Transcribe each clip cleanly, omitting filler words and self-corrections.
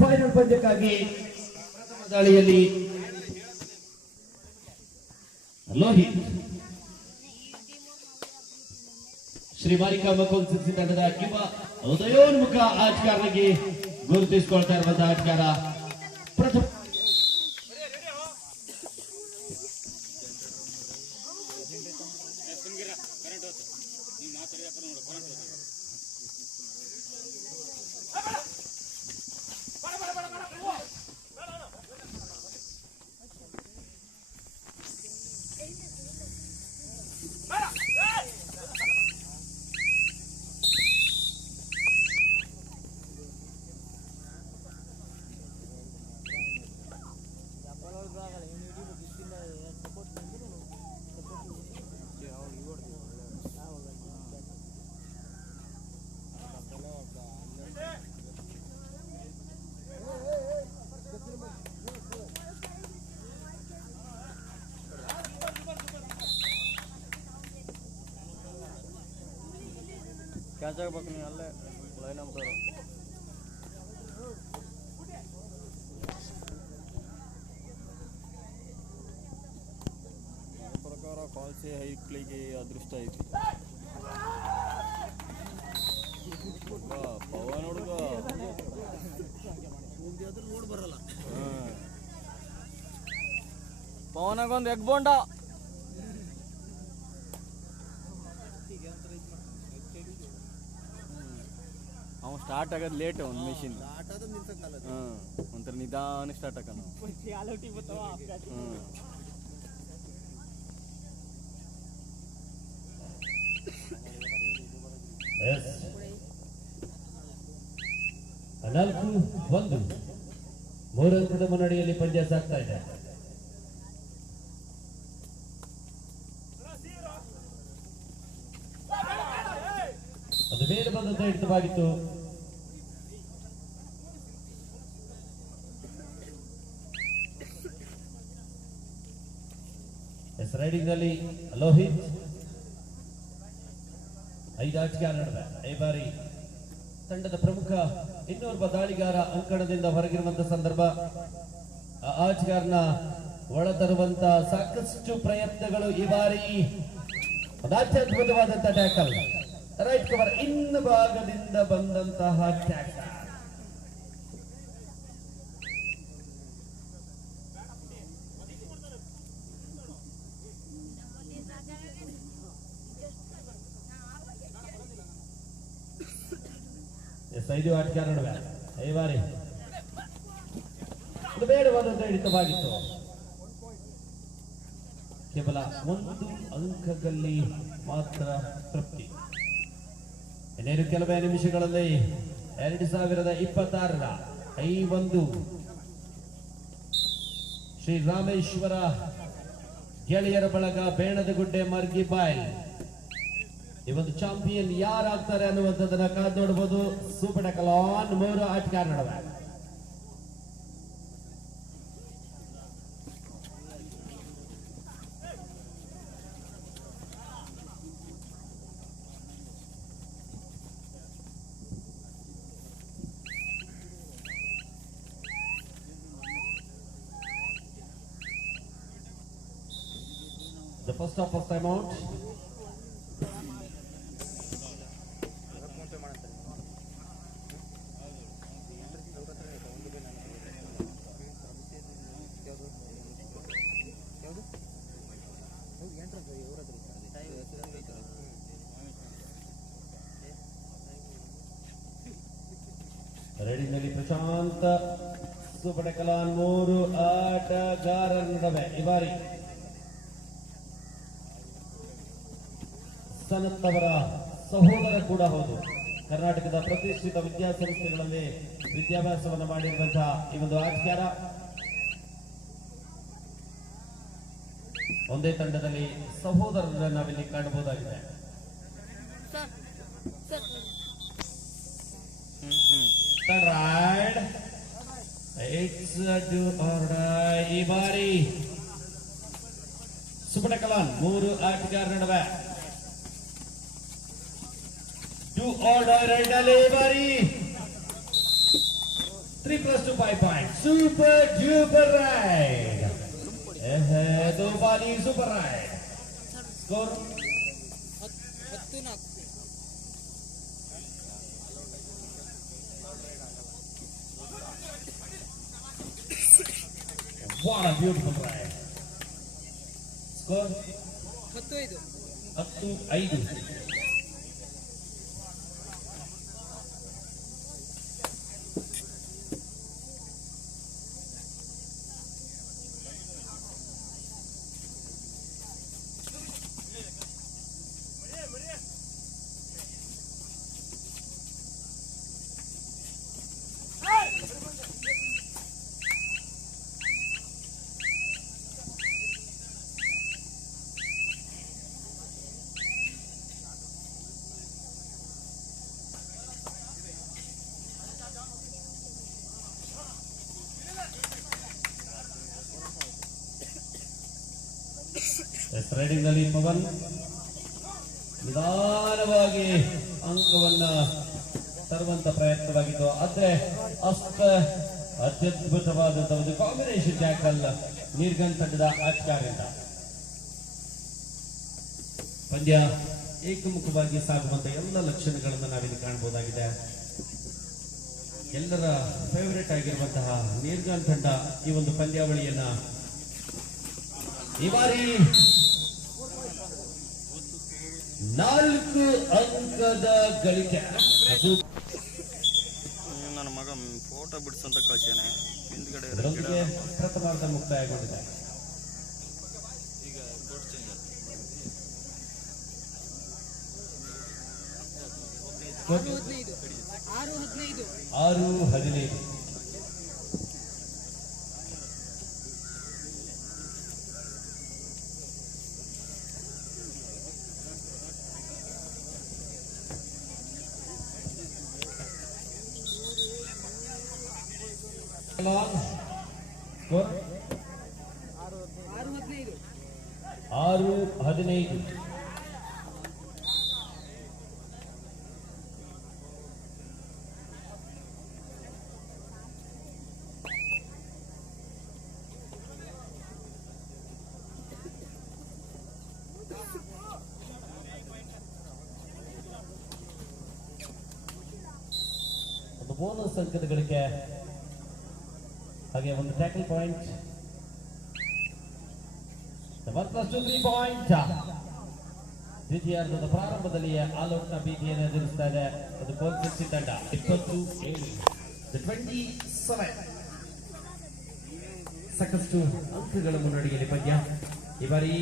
Final ಪಂದ್ಯಕ್ಕಾಗಿ ಪ್ರಥಮ ದಾಳಿಯಲ್ಲಿ ಲೋಹಿತ್ ಶ್ರೀ ಮಾರಿಕಾ ಮಕೋಲ್ ಸಿರ್ಸಿ ತಂಡದ ಯುವ ಉದಯೋನ್ಮುಖ ಆಟಗಾರನಿಗೆ ಗುರುತಿಸಿಕೊಳ್ತಾ ಇರುವಂತಹ ಆಟಗಾರ ಪ್ರಥಮ ಕ್ಯಾಚ್ ಆಗ್ಬೇಕು ನೀವು ಅಲ್ಲೇ ಲೈನ್ ಅಂತಾರೆ ಪ್ರಕಾರ ಕಾಲ್ಸೆ ಹೈಕ್ಲಿಗೆ ಅದೃಷ್ಟ ಐತಿ ಪವನ್ ಹುಡುಗ ನೋಡ್ ಬರಲ್ಲ ಪವನಾಗ ಒಂದು ಎಗ್ ಬೋಂಡ ಅವ್ನು ಸ್ಟಾರ್ಟ್ ಆಗೋದು ಲೇಟ್ ಒಂದು ಮೆಷಿನ್ ಒಂಥರ ನಿಧಾನ ಸ್ಟಾರ್ಟ್ ಆಗೋಣ ನಾಲ್ಕು ಒಂದು ಮೂರಂಕದ ಮುನ್ನಡೆಯಲ್ಲಿ ಪಂದ್ಯ ಸಾಗ್ತಾ ಇದೆ. ಅದು ಮೇಲೆ ಬಂದಂತ ಹಿಡಿತವಾಗಿತ್ತು. ರೈಡಿಂಗ್ ನಲ್ಲಿ ಲೋಹಿತ್ 5 ಆಟಗಾರ ನಡುವೆ ಈ ಬಾರಿ ತಂಡದ ಪ್ರಮುಖ ಇನ್ನೋರ್ವ ದಾಳಿಗಾರ ಅಂಕಣದಿಂದ ಹೊರಗಿರುವಂತಹ ಸಂದರ್ಭ. ಆ ಆಟಗಾರನ ಒಳತರುವಂತ ಸಾಕಷ್ಟು ಪ್ರಯತ್ನಗಳು ಈ ಬಾರಿ ಅತ್ಯದ್ಭುತವಾದಂತಹ ಟ್ಯಾಕಲ್. ರೈಟ್ ಕವರ್ ಇನ್ನು ಭಾಗದಿಂದ ಬಂದಂತಹ ಟ್ಯಾಕಲ್. ಐದು ಆಟಗಾರ ನಡುವೆ ಈ ಬಾರಿ ಬೇಡವಾದಂತ ಹಿಡಿತವಾಗಿತ್ತು. ಕೇವಲ 1 ಅಂಕದಲ್ಲಿ ಮಾತ್ರ ತೃಪ್ತಿ. ಇನ್ನೇನು ಕೆಲವೇ ನಿಮಿಷಗಳಲ್ಲಿ 2026ರ I1 ಶ್ರೀ ರಾಮೇಶ್ವರ ಗೆಳೆಯರ ಬಳಗ ಬೇಣದಗುಡ್ಡೆ ಮರ್ಗಿಬಾಯ್ ಈ ಒಂದು ಚಾಂಪಿಯನ್ ಯಾರಾಗ್ತಾರೆ ಅನ್ನುವಂಥದ್ದನ್ನ ಕಾದು ನೋಡಬಹುದು. ಸೂಪರ್ ಟ್ಯಾಕಲ್ ಆನ್ 3 ಆಟಗಾರ ನಡುವೆ. The first half of time out. ರೆಡಿನಲ್ಲಿ ಪ್ರಶಾಂತ ಸೂಪರ್ ಟ್ಯಾಕಲ್ ಆನ್ 3 ಆಟಗಾರರ ನಡುವೆ ಈ ಬಾರಿ ಸನತ್ ಅವರ ಸಹೋದರ ಕೂಡ ಹೌದು. ಕರ್ನಾಟಕದ ಪ್ರತಿಷ್ಠಿತ ವಿದ್ಯಾಸಂಸ್ಥೆಗಳಲ್ಲಿ ವಿದ್ಯಾಭ್ಯಾಸವನ್ನು ಮಾಡಿರುವಂತಹ ಈ ಒಂದು ಆಟಗಾರ ಒಂದೇ ತಂಡದಲ್ಲಿ ಸಹೋದರರನ್ನು ನಾವಿಲ್ಲಿ ಕಾಣಬಹುದಾಗಿದೆ. ಈ ಬಾರಿ ಸೂಪರ್ ಟ್ಯಾಕಲ್ ಆನ್ 3 ಆಟಗಾರ ನಡುವೆ ಡೂ ಆರ್ ಡೈ ರೈಡ್ ಅಲ್ಲಿ ಈ ಬಾರಿ 3+2 5 points. Super duper ride. दो बारी super ride. Score 10-4. What a beautiful ride. Score 10-5. 10-5. Riding ನಲ್ಲಿ ಪವನ್ ನಿಧಾನವಾಗಿ ಅಂಕವನ್ನ ತರುವಂತ ಪ್ರಯತ್ನವಾಗಿತ್ತು. ಆದ್ರೆ ಅಷ್ಟ ಅತ್ಯದ್ಭುತವಾದಂತಹ ಒಂದು ಕಾಂಬಿನೇಷನ್ ಟ್ಯಾಕಲ್ ನೀರ್ಗನ್ ತಂಡದ ಆಟಗಾರರಿಂದ. ಪಂದ್ಯ ಏಕಮುಖವಾಗಿ ಸಾಗುವಂತ ಎಲ್ಲ ಲಕ್ಷಣಗಳನ್ನು ನಾವಿಲ್ಲಿ ಕಾಣಬಹುದಾಗಿದೆ. ಎಲ್ಲರ ಫೇವರೇಟ್ ಆಗಿರುವಂತಹ ನೀರ್ಗನ್ ತಂಡ ಈ ಒಂದು ಪಂದ್ಯಾವಳಿಯನ್ನ ಈ ಬಾರಿ 4 ಅಂಕದ ಗಳಿಕೆ. ನನ್ನ ಮಗ ಫೋಟೋ ಬಿಡಿಸಂತ ಕಳ್ಸ್ಯಾನೆ ಹಿಂದ್ಗಡೆ ಇದರೊಂದಿಗೆ ಪ್ರಥಮಾರ್ಧ ಮುಕ್ತಾಯಗೊಂಡಿದೆ. ಆರು 15. 6-15. Score 6-15. ಒಂದು ಬೋನಸ್ ಅಂಕದ ಗಳಿಕೆ, ಹಾಗೆ ಒಂದು ಟ್ಯಾಕಲ್ ಪಾಯಿಂಟ್, 3 ಪಾಯಿಂಟ್. ದ್ವಿತೀಯಾರ್ಧದ ಪ್ರಾರಂಭದಲ್ಲಿಯೇ ಆಲ್ಔಟ್ ನ ಭೀತಿಯನ್ನು ಎದುರಿಸ್ತಾ ಇದೆ ಅದು ಕೋಲ್ಕತ್ತಿ ತಂಡ. 27 ಸಾಕಷ್ಟು ಅಂಕಗಳ ಮುನ್ನಡೆಯಲ್ಲಿ ಪಂದ್ಯ. ಈ ಬಾರಿ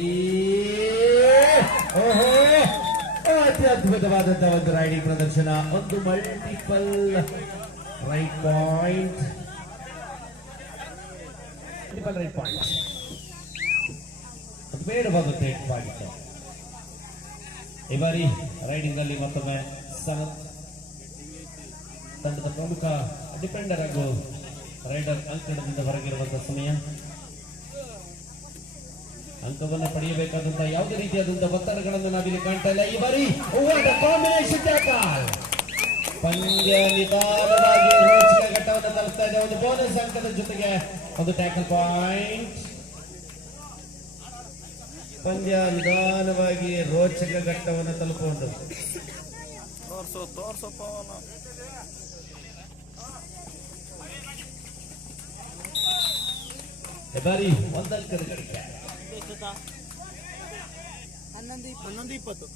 ಅತಿ ಅದ್ಭುತವಾದಂತಹ ಒಂದು ರೈಡಿಂಗ್ ಪ್ರದರ್ಶನ. ಒಂದು ಮಲ್ಟಿಪಲ್ ರೈಟ್ ಪಾಯಿಂಟ್, ಅದು ಬೇಡವಾಗುತ್ತೆ ಪಾಯಿಂಟ್. ಈ ಬಾರಿ ರೈಡಿಂಗ್ ನಲ್ಲಿ ಮತ್ತೊಮ್ಮೆ ಸನತ್ ತಂಡದ ಪ್ರಮುಖ ಡಿಫೆಂಡರ್ ಹಾಗೂ ರೈಡರ್ ಅಂಕಣದಿಂದ ಹೊರಗಿರುವಂತಹ ಸಮಯ. ಅಂಕವನ್ನು ಪಡೆಯಬೇಕಾದಂತಹ ಯಾವುದೇ ರೀತಿಯಾದಂತಹ ಒತ್ತಡಗಳನ್ನು ನಾವಿಲ್ಲಿ ಕಾಣ್ತಾ ಇಲ್ಲ. ಈ ಬಾರಿ ಕಾಂಬಿನೇಷನ್ ಟ್ಯಾಕಲ್, ಪಂದ್ಯ ನಿಧಾನವಾಗಿ ರೋಚಕ ಘಟ್ಟವನ್ನು ತಲುಪ್ತಾ ಇದೆ. ಒಂದು ಬೋನಸ್ ಅಂಕದ ಜೊತೆಗೆ ಒಂದು ಟ್ಯಾಕಲ್ ಪಾಯಿಂಟ್. ಪಂದ್ಯ ನಿಧಾನವಾಗಿ ರೋಚಕ ಘಟ್ಟವನ್ನು ತಲುಪಿಕೊಂಡು ತೋರ್ಸಪ್ಪ ಬಾರಿ ಒಂದಂಕದ ಗಳಿಕೆ. 11-20.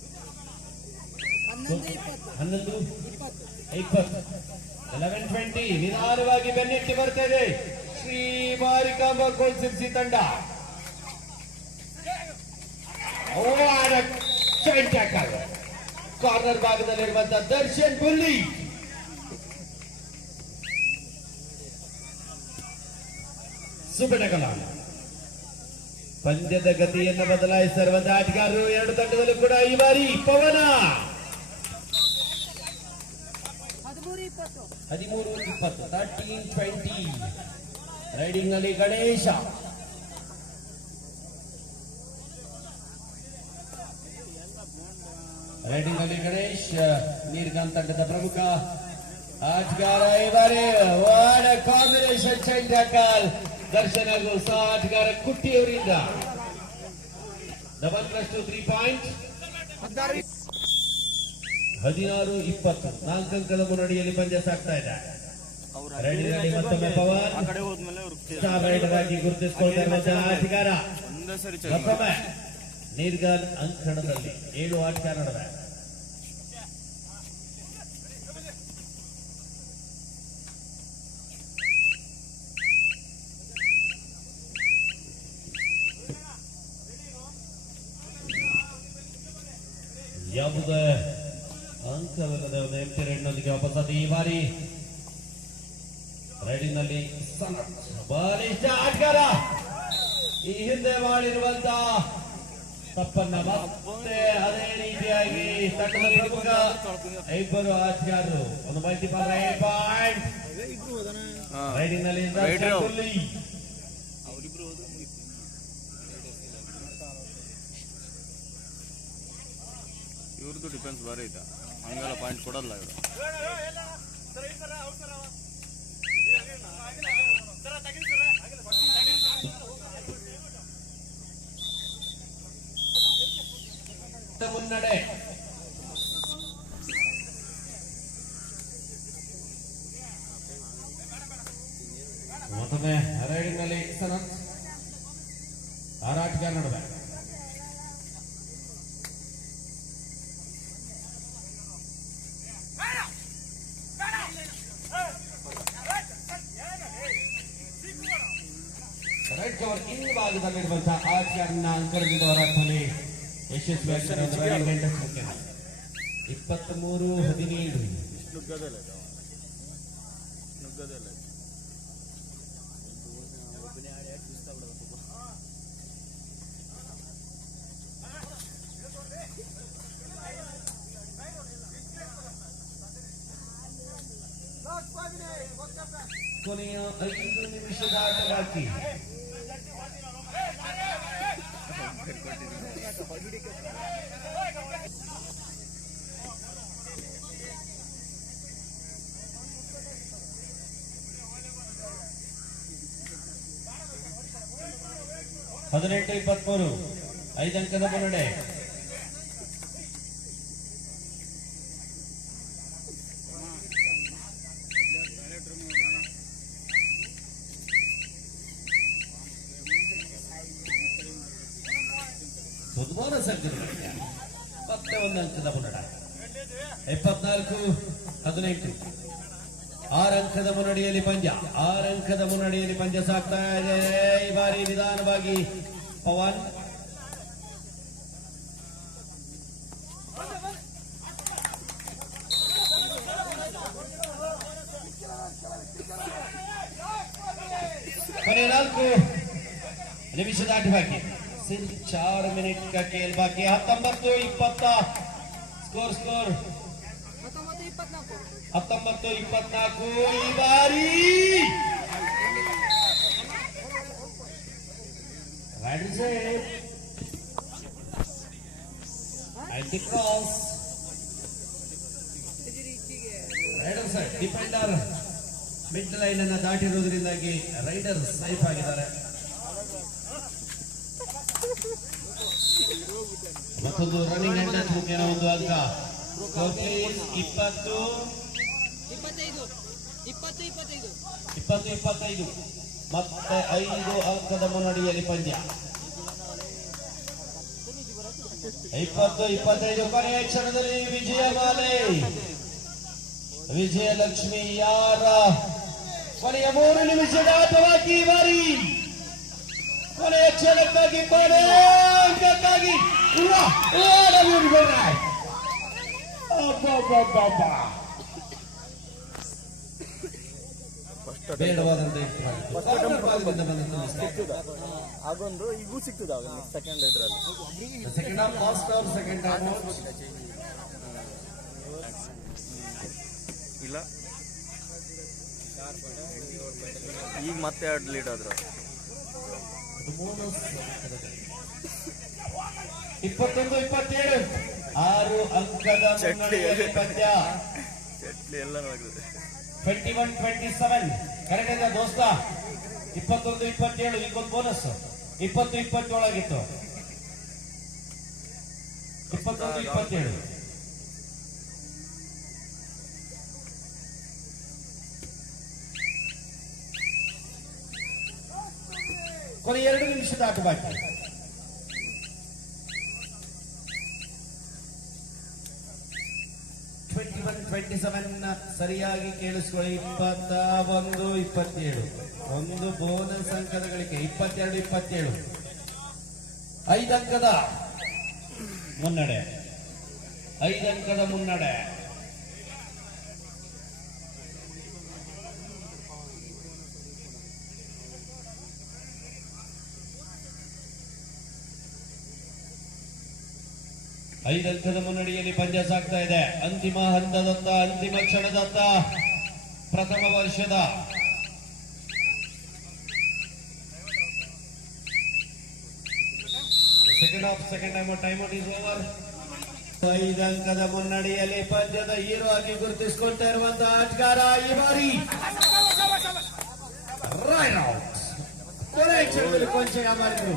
11-20 ನಿಧಾನವಾಗಿ ಬೆನ್ನೆಟ್ಟಿ ಬರ್ತಾ ಇದೆ ಶ್ರೀ ಮಾರಿಕಾಂಬಾ ಕೋಲ್ಸಿರ್ಸಿ ತಂಡ. ಕಾರ್ನರ್ ಭಾಗದಲ್ಲಿರುವಂತಹ ದರ್ಶನ್ ಬುಲ್ಲಿ ಸುಬೆಡಗಲ ಪಂದ್ಯದ ಗತಿಯನ್ನು ಬದಲಾಯಿಸಿರುವಂತಹ ಆಟಗಾರರು ಎರಡು ತಂಡದಲ್ಲೂ ಕೂಡ ಈ ಬಾರಿ ಪವನ 13-20 13-20 ರೈಡಿಂಗ್ ನಲ್ಲಿ ಗಣೇಶ ರೈಡಿಂಗ್ ನಲ್ಲಿ ಗಣೇಶ್ ನೀರ್ಗಾಂ ತಂಡದ ಪ್ರಮುಖ ಆಟಗಾರ. ಈ ಬಾರಿ ವಾಡ ಕಾಂಬಿನೇಷನ್ ಚೈನ್ ಟ್ಯಾಕಲ್ ದರ್ಶನ್ ಹಾಗೂ ಆಟಗಾರ ಕುಟ್ಟಿಯವರಿಂದ ಡಬಲ್ ಪ್ಲಸ್ 3 ಪಾಯಿಂಟ್. 16-20 4 ಅಂಕದ ಮುನ್ನಡೆಯಲ್ಲಿ ಪಂದ್ಯ ಸಾಗ್ತಾ ಇದೆ. ರೆಡಿ ಮತ್ತೊಮ್ಮೆ ಪವನ್ ಆ ಕಡೆ ಹೋದ್ಮೇಲೆ ಸ್ಟಾರ್ ರೈಡರ್ ಆಗಿ ಗುರುತಿಸಿಕೊಳ್ತಾ ಇರುವಂತಹ ಆಟಗಾರ ಒಂದೇ ಸರಿ ಮತ್ತೊಮ್ಮೆ ನೀರ್ಗಾನ್ ಅಂಕಣದಲ್ಲಿ 7 ಆಟಗಾರ ನಡುವೆ ಯಾವುದೇ ಅಂಕವಿಲ್ಲದೆ ಒಂದು ಎಂಟಿ ರೈಡ್ನೊಂದಿಗೆ ವಾಪಸ್ ಈ ಬಾರಿ ರೈಡಿನಲ್ಲಿ ಬಲಿಷ್ಠ ಆಟಗಾರ ಈ ಹಿಂದೆ ಮಾಡಿರುವಂತಹ ತಪ್ಪನ್ನ ಮತ್ತೆ ಅದೇ ರೀತಿಯಾಗಿ ತಂಡದ ಪ್ರಮುಖ ಇಬ್ಬರು ಆಟಗಾರರು ಒಂದು ಮಲ್ಟಿಪಲ್ ಪಾಯಿಂಟ್ ರೈಡಿನಲ್ಲಿ ಇವ್ರದ್ದು ಡಿಫೆನ್ಸ್ ಬಾರಿ ಐತ, ಹಂಗೆಲ್ಲ ಪಾಯಿಂಟ್ ಕೊಡಲ್ಲ ಇವರು. ಮುನ್ನಡೆ ಮತ್ತೊಮ್ಮೆ ರೈಡಿಂಗ್ನಲ್ಲಿ ಸನತ್ ಆರಾಟಗಾರ ನಡುವೆ ರೈಟ್ ಕವರ್ ಹಿಂಭಾಗದಲ್ಲಿರುವಂತಹ ಆಟಗಾರನ ಅಂಕಣದಿಂದ ಹೊರಹಾಕುವಲ್ಲಿ ಯಶಸ್ವಿಯಾಗಿದ್ದಾರೆ. 23-17 ಕೊನೆಯ 5 ನಿಮಿಷದ ಆಟ ಬಾಕಿ. ಹದಿನೆಂಟು 23 5 ಅಂಕದ ಮುನ್ನಡೆ. ಸುದ್ಮಾನ ಸರ್ಜರಿ ಮತ್ತೆ 1 ಅಂಕದ ಮುನ್ನಡೆ. 24-18 6 ಅಂಕದ ಮುನ್ನಡೆಯಲ್ಲಿ ಪಂದ್ಯ. 6 ಅಂಕದ ಮುನ್ನಡೆಯಲ್ಲಿ ಪಂದ್ಯ ಸಾಗ್ತಾ ಇದೆ. ಈ ಬಾರಿ ನಿಧಾನವಾಗಿ ಪವನ್ ಕೊನೆ 4 ನಿಮಿಷದ ಆಟ ಬಾಕಿ. 4 ಮಿನಿಟ್ का खेल बाकी. 19-20 ಸ್ಕೋರ್ 19-24 ಈ ಬಾರಿ ಕ್ರಾಸ್ ಡಿಫೆಂಡರ್ ಮಿಡ್ ಲೈನ್ ಅನ್ನ ದಾಟಿರುವುದರಿಂದಾಗಿ ರೈಡರ್ ಸೇಫ್ ಆಗಿದ್ದಾರೆ. ಮತ್ತೊಂದು ರನ್ನಿಂಗ್ ಅಂಡ್ ಮುಖೇನ ಒಂದು ಅಂಕ. 20-25 ಮತ್ತೆ 5 ಅಂಕದ ಮುನ್ನಡೆಯಲ್ಲಿ ಪಂದ್ಯ. 20-25 ಕೊನೆಯ ಕ್ಷಣದಲ್ಲಿ ವಿಜಯಮಾಲೆ ವಿಜಯಲಕ್ಷ್ಮಿ ಯಾರ ಕೊನೆಯ 3 ನಿಮಿಷದ ಆಟವಾಗಿ ಈ ಬಾರಿ ಕೊನೆಯ ಕ್ಷಣಕ್ಕಾಗಿ ಅಂಕಕ್ಕಾಗಿ ಆಗೊಂದು ಈಗೂ ಸಿಗ್ತದ ಸೆಕೆಂಡ್ ಇದ್ರಲ್ಲಿ second half fast half second half ಇಲ್ಲ. ಈಗ ಮತ್ತೆ 2 ಲೀಡ್ ಆದ್ರು. 21-27 6 ಅಂಕದ ಮುನ್ನಡೆಯಲ್ಲಿ ಪಂದ್ಯ. ಚಟ್ಲಿ ಎಲ್ಲ ನಡೆದಿದೆ. 21-27 ಕರೆಕ್ಟ್ ದೋಸ್ತ. 21-27 ಈಗೊಂದು ಬೋನಸ್. 20-27 ಆಗಿತ್ತು. 21-27 ಕೊನೆ 2 ನಿಮಿಷದ ಆಟ ಬಾಕಿ. ಸರಿಯಾಗಿ ಕೇಳಿಸ್ಕೊಳ್ಳಿ. 21-27 ಒಂದು ಬೋನಸ್ ಅಂಕದ ಗಳಿಕೆ. 22-27 5 ಅಂಕದ ಮುನ್ನಡೆ. 5 ಅಂಕದ ಮುನ್ನಡೆ. ಐದು ಅಂಕದ ಮುನ್ನಡೆಯಲ್ಲಿ ಪಂದ್ಯ ಸಾಗ್ತಾ ಇದೆ. ಅಂತಿಮ ಹಂತದತ್ತ, ಅಂತಿಮ ಕ್ಷಣದತ್ತ ಪ್ರಥಮ ವರ್ಷದ second time out is over. 5 ಅಂಕದ ಮುನ್ನಡೆಯಲ್ಲಿ ಪಂದ್ಯದ ಹೀರೋ ಆಗಿ ಗುರುತಿಸಿಕೊಳ್ತಾ ಇರುವಂತಹ ಆಟಗಾರ ಈ ಬಾರಿ ರೈಟ್ ಔಟ್. ಕೊನೆ ಕ್ಷಣದಲ್ಲಿ ಕೊಂಚ ಮಾಡಿದ್ರು.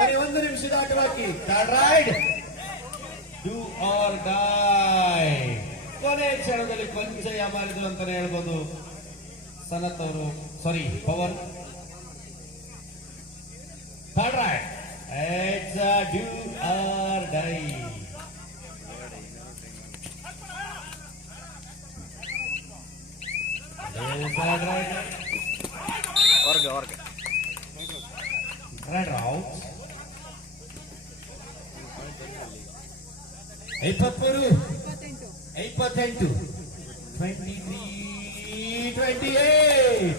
ಬರೀ 1 ನಿಮಿಷದ ಆಟ ಬಾಕಿ. Third raid do or die. ಕೊನೆ ಕ್ಷಣದಲ್ಲಿ ಕೊಂಚ ಯಾಮಾರಿದ್ರು ಅಂತಾನೆ ಹೇಳ್ಬೋದು ಸನತ್ ಅವರು. Sorry, Pavan. Third raid it's do or die. Raid out. 23-28 23-28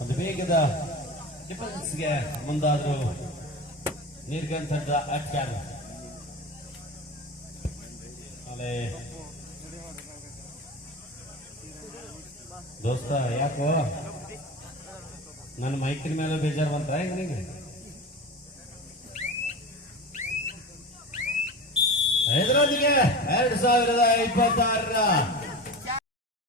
ಒಂದು ವೇಗದ ಡಿಫೆನ್ಸ್ಗೆ ಮುಂದಾದ್ರು ನೀರ್ಗಂಧದ ಅಟ್ಯಾನ್. ದೋಸ್ತ ಯಾಕೋ ನನ್ನ ಮೈಕಿನ ಮೇಲೆ ಬೇಜಾರು ಬಂತ ನಿನಗೆ? ಇದರೊಂದಿಗೆ 2026ರ